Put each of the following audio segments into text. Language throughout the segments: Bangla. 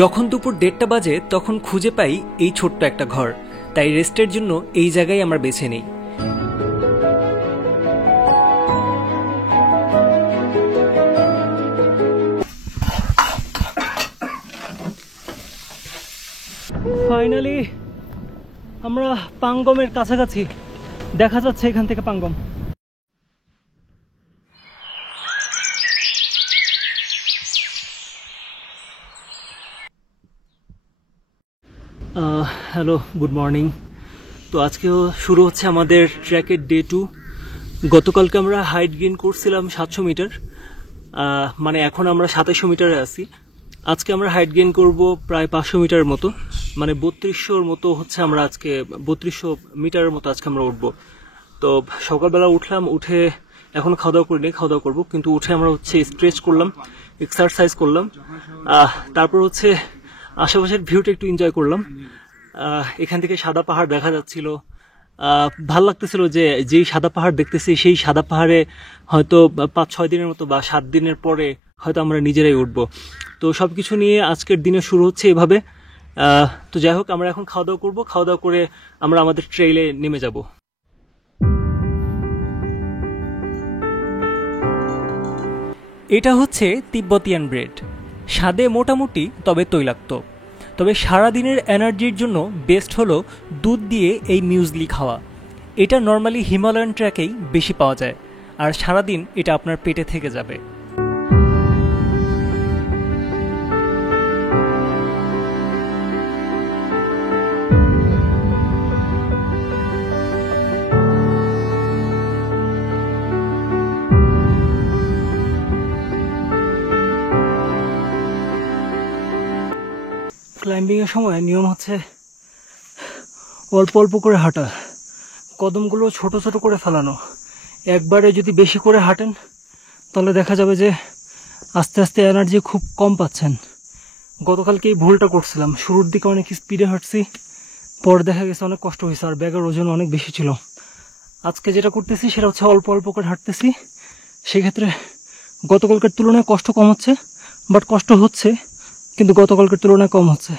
যখন দুপুর 1:30 বাজে তখন খুঁজে পাই এই ছোট্ট একটা ঘর, তাই রেস্টের জন্য এই জায়গায় আমরা বেছে নিই। ফাইনালি আমরা পাঙ্গমের কাছাকাছি, দেখা যাচ্ছে এখান থেকে পাঙ্গম। Hello, good morning. তো আজকেও শুরু হচ্ছে আমাদের ট্র্যাকের ডে 2। গতকালকে আমরা হাইট গেইন করছিলাম 700 মিটার, মানে এখন আমরা 2700 মিটারে আছি। আজকে আমরা হাইট গেইন করব প্রায় 500 মিটারের মতো, মানে 3200 মতো হচ্ছে। আমরা আজকে 3200 মিটারের মতো আজকে আমরা উঠবো। তো সকালবেলা উঠলাম, উঠে এখন খাওয়া দাওয়া করিনি, খাওয়া দাওয়া করবো, কিন্তু উঠে আমরা হচ্ছে স্ট্রেচ করলাম, এক্সারসাইজ করলাম, তারপর হচ্ছে আশেপাশের ভিউটা একটু এনজয় করলাম। এখান থেকে সাদা পাহাড় দেখা যাচ্ছিল, ভাল লাগতেছিল যে যেই সাদা পাহাড় দেখতেছি সেই সাদা পাহাড়ে হয়তো 5-6 দিনের মতো বা 7 দিনের পরে হয়তো আমরা নিজেরাই উঠবো। তো সবকিছু নিয়ে আজকের দিনে শুরু হচ্ছে এভাবে। তো যাই হোক, আমরা এখন খাওয়া দাওয়া করবো, খাওয়া দাওয়া করে আমরা আমাদের ট্রেইলে নেমে যাব। এটা হচ্ছে তিব্বতিয়ান ব্রেড, স্বাদে মোটামুটি তবে তৈলাক্ত। তবে সারাদিনের এনার্জির জন্য বেস্ট হলো দুধ দিয়ে এই মিউজলি খাওয়া। এটা নর্মালি হিমালয়ান ট্র্যাকেই বেশি পাওয়া যায়, আর সারাদিন এটা আপনার পেটে থেকে যাবে। ক্লাইম্বিং এর সময় নিয়ম হচ্ছে অল্প অল্প করে হাঁটা, কদমগুলো ছোট ছোট করে ফেলানো। একবারে যদি বেশি করে হাঁটেন তাহলে দেখা যাবে যে আস্তে আস্তে এনার্জি খুব কম পাচ্ছেন। গতকালকে এই ভুলটা করছিলাম, শুরুর দিকে অনেক স্পিডে হাঁটছি, পর দেখা গেছে অনেক কষ্ট হয়েছে, আর ব্যাগের ওজন অনেক বেশি ছিল। আজকে যেটা করতেছি সেটা হচ্ছে অল্প অল্প করে হাঁটতেছি। সেক্ষেত্রে গতকালকের তুলনায় কষ্ট কম হচ্ছে, বাট কষ্ট হচ্ছে কিন্তু গতকালকের তুলনায় কম হচ্ছে।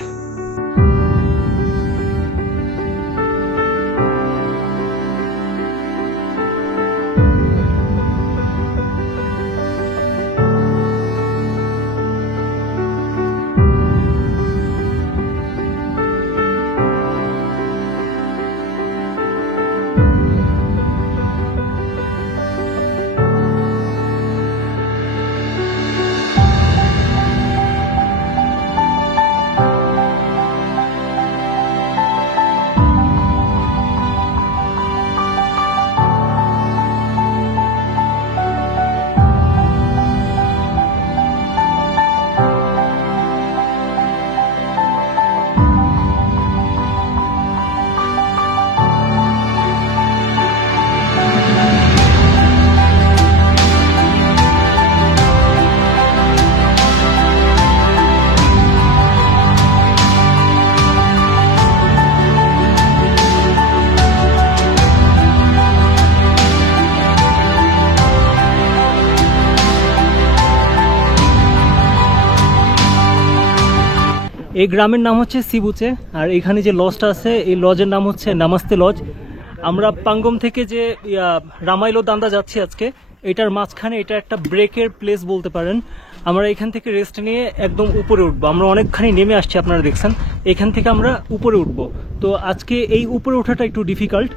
এই গ্রামের নাম হচ্ছে সিবুচে, আর এখানে যে লজটা আছে এই লজের নাম হচ্ছে নামাস্তে লজ। আমরা পাঙ্গম থেকে যে রামাইলো দান্দা যাচ্ছি আজকে, এটার মাঝখানে এটা একটা ব্রেকের প্লেস বলতে পারেন। আমরা এখান থেকে রেস্ট নিয়ে একদম উপরে উঠবো। আমরা অনেকখানি নেমে আসছি, আপনারা দেখছেন, এখান থেকে আমরা উপরে উঠবো। তো আজকে এই উপরে ওঠাটা একটু ডিফিকাল্ট,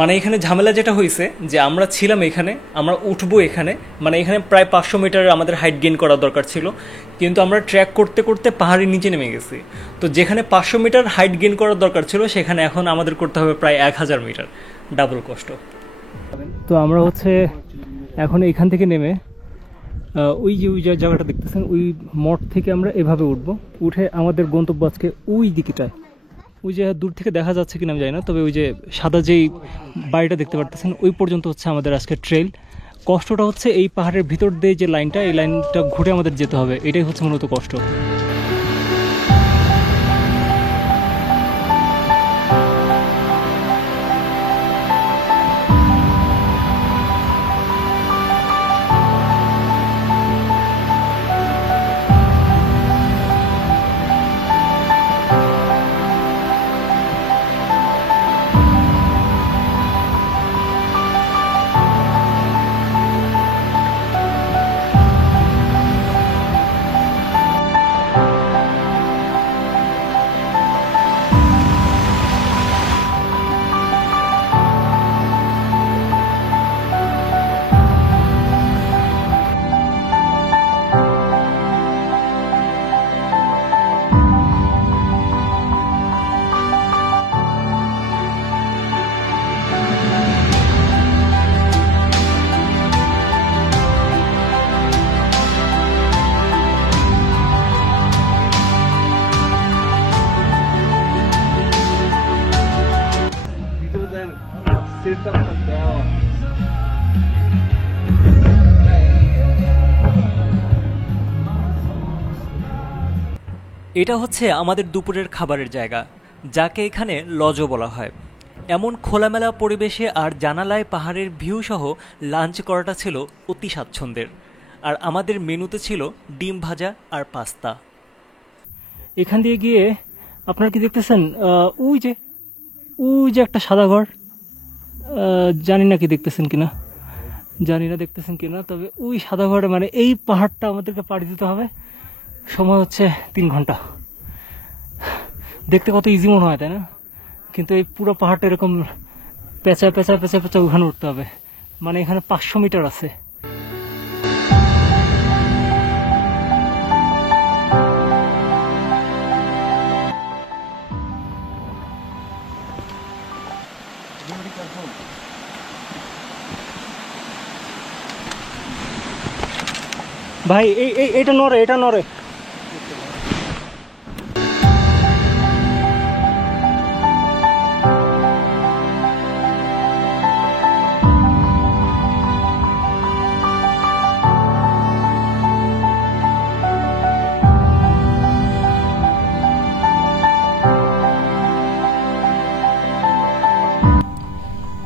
মানে এখানে ঝামেলা যেটা হয়েছে যে আমরা ছিলাম এখানে, আমরা উঠবো এখানে, মানে এখানে প্রায় 500 মিটার আমাদের হাইট গেইন করার দরকার ছিল, কিন্তু আমরা ট্র্যাক করতে করতে পাহাড়ের নিচে নেমে গেছি। তো যেখানে 500 মিটার হাইট গেইন করার দরকার ছিল সেখানে এখন আমাদের করতে হবে প্রায় 1000 মিটার, ডাবল কষ্ট। তো আমরা হচ্ছে এখন এখান থেকে নেমে ওই যে জায়গাটা দেখতেছেন, ওই মঠ থেকে আমরা এভাবে উঠবো, উঠে আমাদের গন্তব্য আজকে ওই দিকটায়। ওই যে দূর থেকে দেখা যাচ্ছে কিনা আমি জানি না, তবে ওই যে সাদা যেই বাড়িটা দেখতে পারতেছেন ওই পর্যন্ত হচ্ছে আমাদের আজকে ট্রেল। কষ্টটা হচ্ছে এই পাহাড়ের ভিতর দিয়ে যে লাইনটা, এই লাইনটা ঘুরে আমাদের যেতে হবে, এটাই হচ্ছে মূলত কষ্ট। এটা হচ্ছে আমাদের দুপুরের খাবারের জায়গা, যাকে এখানে লজও বলা হয়। এমন খোলামেলা পরিবেশে আর জানালায় পাহাড়ের ভিউ সহ লাঞ্চ করাটা ছিল অতি স্বাচ্ছন্দ্যের। আর আমাদের মেনুতে ছিল ডিম ভাজা আর পাস্তা। এখান দিয়ে গিয়ে আপনারা কি দেখতেছেন, ওই যে একটা সাদা ঘর, জানি না কি দেখতেছেন কিনা, দেখতেছেন কিনা, তবে ওই সাদা ঘরে মানে এই পাহাড়টা আমাদেরকে পাড়ি দিতে হবে। সময় হচ্ছে 3 ঘন্টা। দেখতে কত ইজি মনে হয়, তাই না? কিন্তু এই পুরো পাহাড়টা এরকম পেঁচা পেঁচা পেঁচা পেঁচা ওখানে উঠতে হবে। মানে এখানে 500 মিটার আছে। ভাই এটা নড়ে।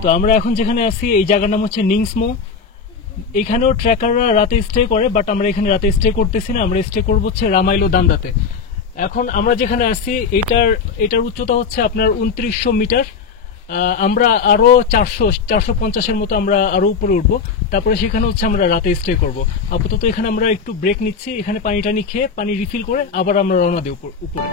তো আমরা এখন যেখানে আছি এই জায়গার নাম হচ্ছে নিংসমো। এখানেও ট্রেকাররা রাতে স্টে করে, বাট আমরা এখানে রাতে স্টে করতেছি না, আমরা স্টে করবো হচ্ছে রামাইলো দান্দাতে। এখন আমরা যেখানে আছি এটার উচ্চতা হচ্ছে আপনার 2900 মিটার। আমরা আরো 450-এর মতো আমরা আরো উপরে উঠবো, তারপরে সেখানে হচ্ছে আমরা রাতে স্টে করব। আপাতত এখানে আমরা একটু ব্রেক নিচ্ছি, এখানে পানি টানি খেয়ে পানি রিফিল করে আবার আমরা রওনা দিই উপরে।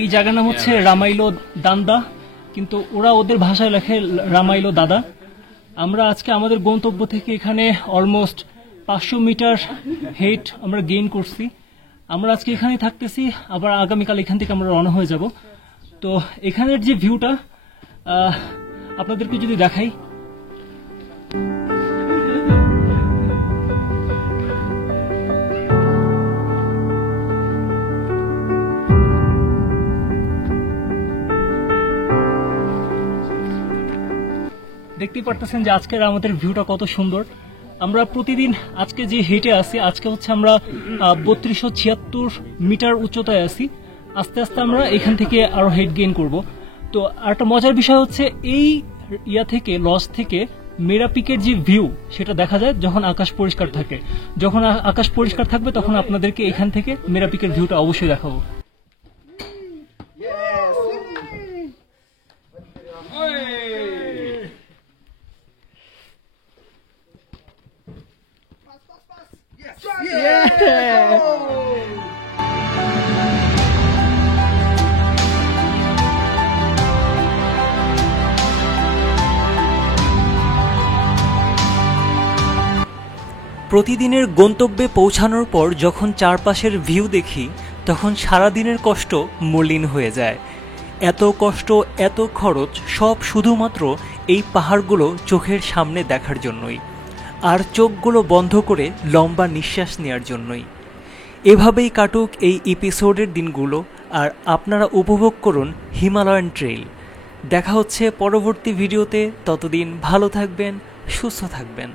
এই জায়গার নাম হচ্ছে রামাইলো দান্দা, কিন্তু ওরা ওদের ভাষায় লেখে রামাইলো দাদা। আমরা আজকে আমাদের গন্তব্য থেকে এখানে অলমোস্ট 500 মিটার হেইট আমরা গেইন করছি। আমরা আজকে এখানেই থাকতেছি, আবার আগামীকাল এখান থেকে আমরা রওনা হয়ে যাব। তো এখানের যে ভিউটা আপনাদেরকে যদি দেখাই, দেখতেই পারতেছেন যে আজকের আমাদের ভিউটা কত সুন্দর। আমরা প্রতিদিন আজকে যে হেঁটে আছি, আজকে হচ্ছে আমরা 3276 মিটার উচ্চতায় আছি। আস্তে আস্তে আমরা এখান থেকে আরো হেইট গেইন করব। তো আরেকটা মজার বিষয় হচ্ছে এই থেকে লজ থেকে মেরা পিকের যে ভিউ সেটা দেখা যায় যখন আকাশ পরিষ্কার থাকে। যখন আকাশ পরিষ্কার থাকবে তখন আপনাদেরকে এখান থেকে মেরা পিকের ভিউটা অবশ্যই দেখাবো। প্রতিদিনের গন্তব্যে পৌঁছানোর পর যখন চারপাশের ভিউ দেখি তখন সারাদিনের কষ্ট মলিন হয়ে যায়। এত কষ্ট, এত খরচ সব শুধুমাত্র এই পাহাড়গুলো চোখের সামনে দেখার জন্যই, আর চোখগুলো বন্ধ করে লম্বা নিঃশ্বাস নেওয়ার জন্যই। এভাবেই কাটুক এই এপিসোডের দিনগুলো, আর আপনারা উপভোগ করুন হিমালয়ান ট্রেইল। দেখা হচ্ছে পরবর্তী ভিডিওতে, ততদিন ভালো থাকবেন, সুস্থ থাকবেন।